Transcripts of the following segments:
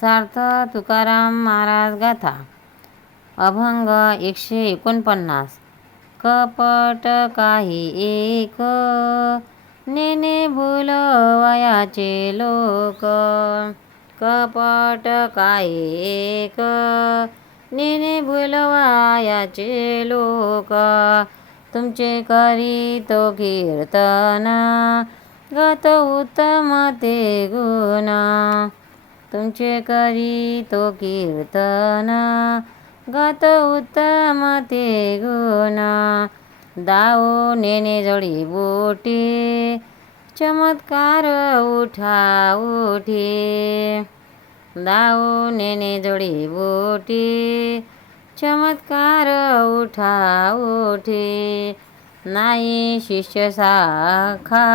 सार्थ तुकाराम महाराज गाथा. अभंग एकशे एकोणपन्नास. कपट काही एक. नेने भुलवयाचे लोक. कपट काही एक. नेने भुलवयाचे लोक. तुमचे करी तो कीर्तन. गत उत्तम ते गुण. तुमचे करी तो कीर्तन गात उत्तम ते गुण. दाऊ नेने जोडी बोटी चमत्कार उठा उठी. दाऊ नेने जोडी बोटी चमत्कार उठा उठी. नाही शिष्य साखा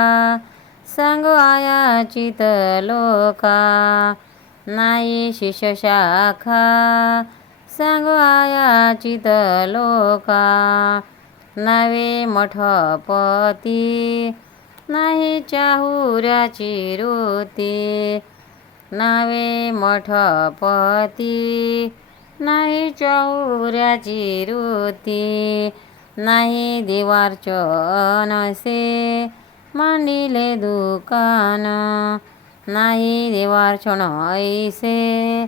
सांग आया चित लोका. नाही शिष्य शाखा सांग लोका नवे मठपती नाही चाहुऱ्याची रोती नावे मठपती नाही चाहुऱ्याची रोती नाही देवार्चन असे मांडिले दुकान नाही देवार्चन ऐसे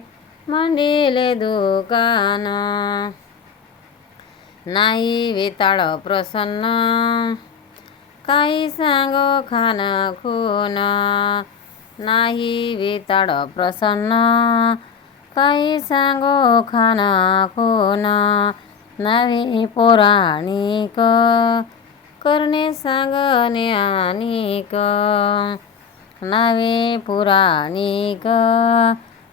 मांडिले दुकान. नाही वेताळ प्रसन्न. काही सांग खान खून. नाही वेताळ प्रसन्न. काही सांगो खान खून. नवे पौराणिक. करणे सांगणे अनिक. नवे पुराणिक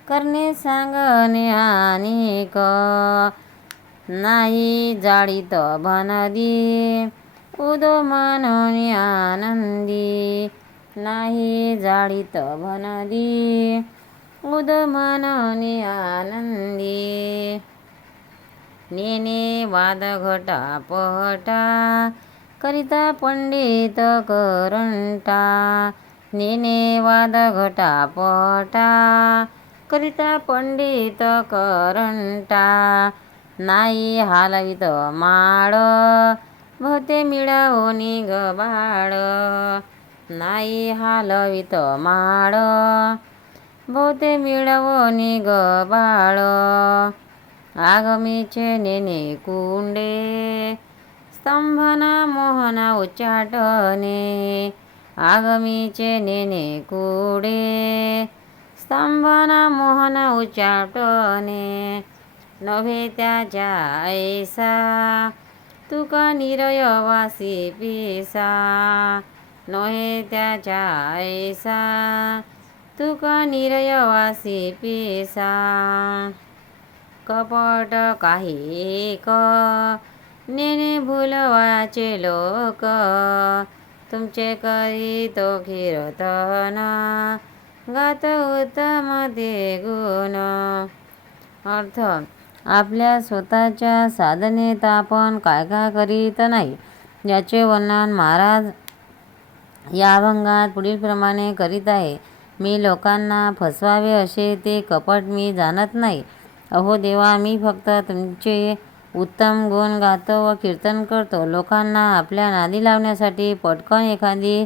करणे सांगणे अनेक नाही जाळीत भनदी उदो म्हणून आनंदी. नाही जाळीत भनदी उद म्हणून आनंदी. नेने वाद घटा पहटा करिता पंडित करंटा. निने वाद घटा पटा करिता पंडित करंटा. नाही हालवित माळ भोते मिळवणी गबाळ नाही हालवित माळ भोते मिळवणी गबाळ आगमीचे नेने कुंडे स्तंभना मोहना उच्चाटने. आगमीचे नेने कुडे स्तंभना मोहन उच्चाटने नव्हे त्याच्या ऐसा तुका निरयवासी पिसा नव्हे त्याच्या ऐसा तुका निरयवासी पिसा. कपट काही क नेने भुलवाचे लोक तुमचे करीतो कीर्तन गात उत्तम ते गुण अर्थ आपल्या स्वतःच्या साधनेत आपण काय काय करीत नाही याचे वर्णन महाराज या अभंगात पुढीलप्रमाणे करीत आहे. मी लोकांना फसवावे असे ते कपट मी जाणत नाही. अहो देवा मी फक्त तुमचे उत्तम गुण गातो व कीर्तन करतो. लोकांना आपल्या नादी लावण्यासाठी पटकन एखादी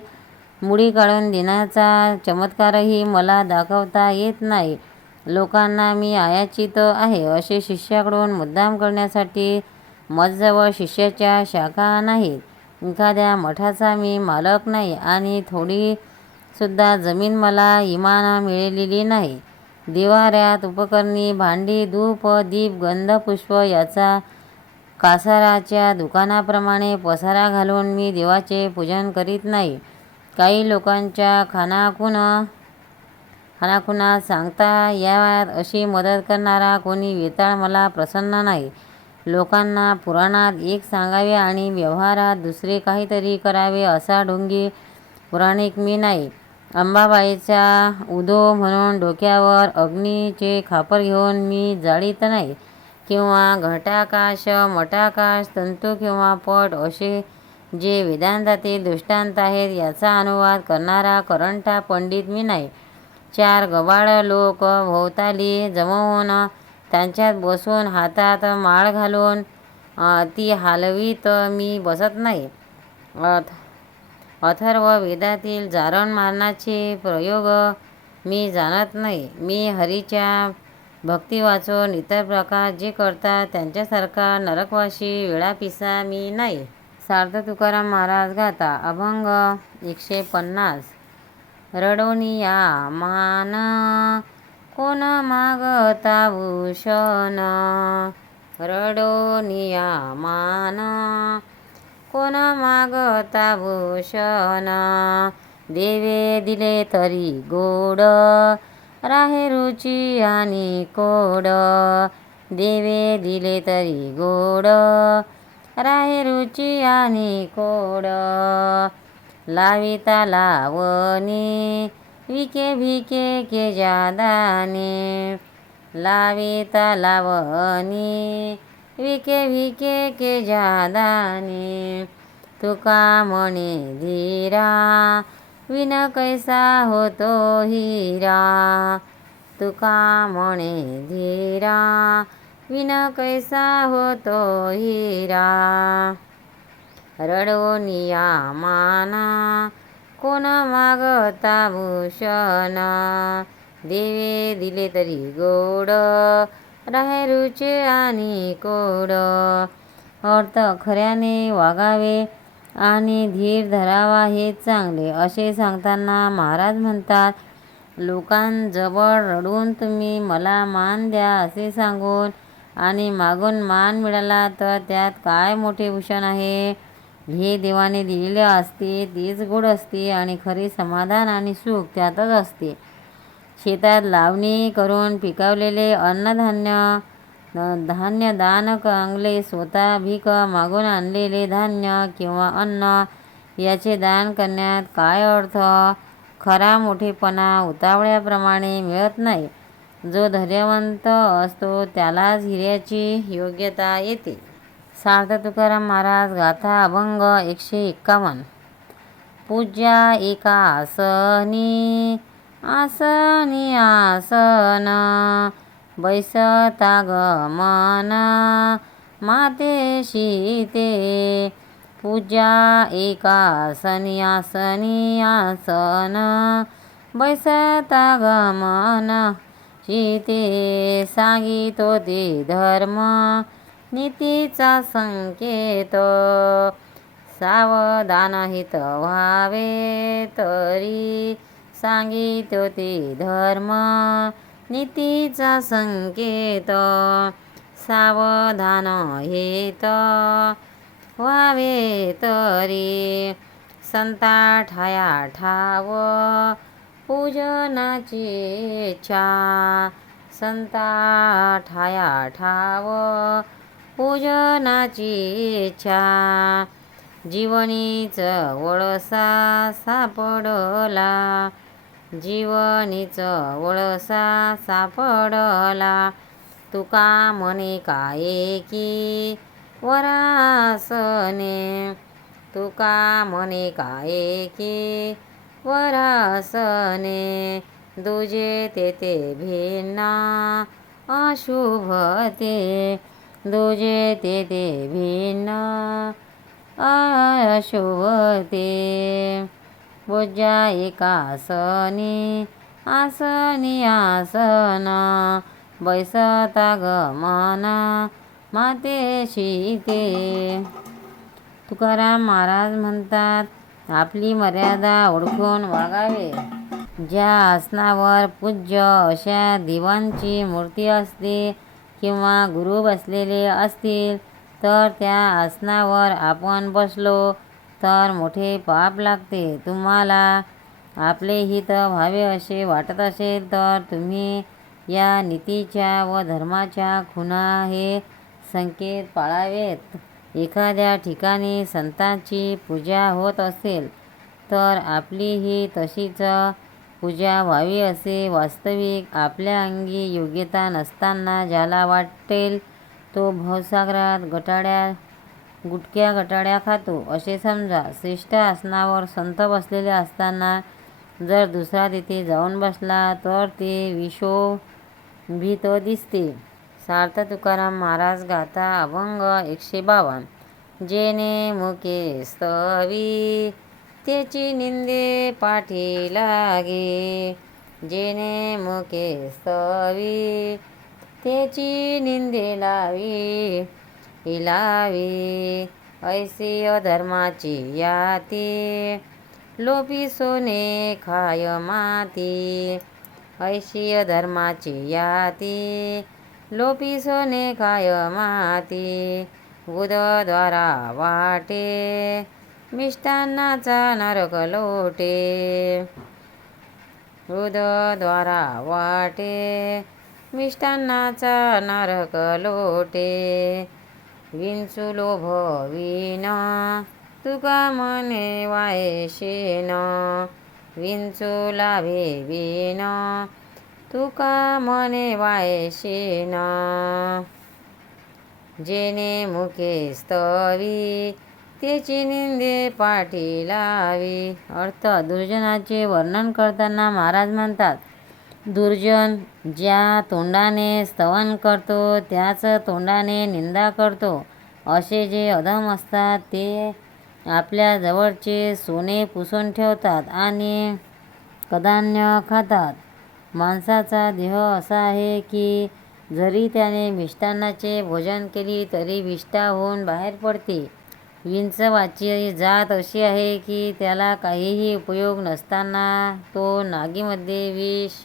मुडी काढून देण्याचा चमत्कारही मला दाखवता येत नाही. लोकांना मी आयाचित आहे. असे शिष्याकडून मुद्दाम करण्यासाठी मजजवळ शिष्याच्या शाखा नाहीत. एखाद्या मठाचा मी मालक नाही आणि थोडीसुद्धा जमीन मला इमान मिळालेली नाही. दिवाऱ्यात उपकरणी भांडी धूप दीप गंधपुष्प याचा कासाराच्या दुकानाप्रमाणे पसारा घालून मी देवाचे पूजन करीत नाही. काही लोकांच्या खानाखुन खानाखुना सांगता याव्यात अशी मदत करणारा कोणी वेताळ मला प्रसन्न नाही. लोकांना पुराणात एक सांगावे आणि व्यवहारात दुसरे काहीतरी करावे असा ढोंगी पुराणिक मी नाही. अंबाबाईचा उदो म्हणून डोक्यावर अग्नीचे खापर घेऊन मी जाळीत नाही. किंवा घटाकाश मटाकाश तंतू किंवा पट असे जे वेदांतातील दृष्टांत आहेत याचा अनुवाद करणारा करंटा पंडित मी नाही. चार गबाळ लोक भोवताली जमवून त्यांच्यात बसून हातात माळ घालून ती हालवीत मी बसत नाही. अथ अथर्व वेदातील जारण मारणाचे प्रयोग मी जाणत नाही. मी हरीच्या भक्ती वाचून इतर प्रकार जे करतात त्यांच्यासारखा नरकवाशी वेळापिसा मी नाही. सार्थ तुकाराम महाराज गाता अभंग एकशे पन्नास. रडोनिया मान कोण मागता भूषण? रडोनिया मान कोण मागता भूषण? देवे दिले तरी गोड राहे रुची आणि कोड. देवे दिले तरी गोड. राहे रुची आणि कोड. लाविता लावणी विके भिके के जादाने. लाविता लावणी विके भिके के जादाने. तुका म्हणे धीरा विन कैसा होतो हिरा? तुका म्हणे धीरा. विन कैसा होतो हिरा? रडवनिया माना. कोण मागता भूषण? देवे दिले तरी गोड. राहेरूचे आणि कोड. अर्थ खऱ्याने वागावे. आणि धीर धरावा हे चांगले. असे सांगताना महाराज म्हणतात लोकांजवळ रडून तुम्ही मला मान द्या असे सांगून आणि मागून मान मिळाला तर त्यात काय मोठे भूषण आहे? हे देवाने दिलेले असते तीच गोड असते आणि खरे समाधान आणि सुख त्यातच असते. शेतात लावणी करून पिकवलेले अन्नधान्य धान्य दान अंगले स्वतः भीक मागून आणलेले धान्य किंवा अन्न याचे दान करण्यात काय अर्थ? खरा मोठेपणा उतावळ्याप्रमाणे मिळत नाही. जो धैर्यवंत असतो त्यालाच हिऱ्याची योग्यता येते. सार्थ तुकाराम महाराज गाथा अभंग एकशे एक्कावन्न. पूजा एका आसनी आसनी आसन. बैसता गमना मातेशी ते पूजा एका आसनी आसन बैसता गमना शीते सांगितो ते धर्म नीतीचा संकेत. सावधान हित व्हावे तरी सांगितो ते धर्म नीतीचा संकेत सावधान हेत व्हावे तरी संता ठाया ठाव पूजनाची इच्छा संता ठाया ठाव पूजनाची इच्छा जीवनीच वळसा सापडला जीवनीच वळसा सापडला. तुका म्हणे काय की वरासने. तुका म्हणे काय की वरासने. दुजे तेथे भिन्न अशुभ ते दुजे तेथे भिन्न अशुभ भुजा पूजा एकासनी आसनी आसन बैसता गमन मातेशी ते तुकाराम महाराज म्हणतात आपली मर्यादा ओळखून वागावे. ज्या आसनावर पूज्य अशा देवांची मूर्ती असते किंवा गुरु बसलेले असतील तर त्या आसनावर आपण बसलो तर मोठे पाप लागते. तुम्हाला आपले हित व्हावे असे वाटत असेल तर तुम्ही या नीतीच्या व धर्माच्या खुणा हे संकेत पाळावेत. एखाद्या ठिकाणी संतांची पूजा होत असेल तर आपली ही तशीच पूजा व्हावी असे वास्तविक आपल्या अंगी योग्यता नसताना ज्याला वाटेल तो भवसागरात गटाड्या गुटक्या गटाड्या खातो. असे समजा श्रेष्ठ आसनावर संत बसलेले असताना जर दुसरा तिथे जाऊन बसला तर ते विशोभित दिसते. सार्थ तुकाराम महाराज गाता अभंग एकशे बावन्न जेणे मुके स्तवी त्याची निंदे पाठी लागे. जेने मुके स्तवी त्याची निंदे लावी. हिलावी ऐसी धर्माची याती. लोपी सोने खाय माती ऐशी धर्माची याती. लोपी सोने खाय माती बुधद्वारा वाटे मिष्टान्नाचा नरक लोटे. बुधद्वारा वाटे मिष्टान्नाचा नरक लोटे. विंचू लोभ विन तुका मने वायशेन. विंचू लाभे विन तुका मने वायशेन. जेणे मुखे स्तवी त्याची निंदे पाठी लावी. अर्थ दुर्जनाचे वर्णन करताना महाराज म्हणतात दुर्जन ज्या तोंडाने स्तवन करतो त्याच तोंडाने निंदा करतो. असे जे अधम असतात ते आपल्या जवळचे सोने पुसून ठेवतात आणि कदान्य खातात. माणसाचा देह असा आहे की जरी त्याने मिष्टान्नाचे भोजन केली तरी विष्ठा होऊन बाहेर पडते. विंचवाची जात अशी आहे की त्याला काहीही उपयोग नसताना तो नागीमध्ये विष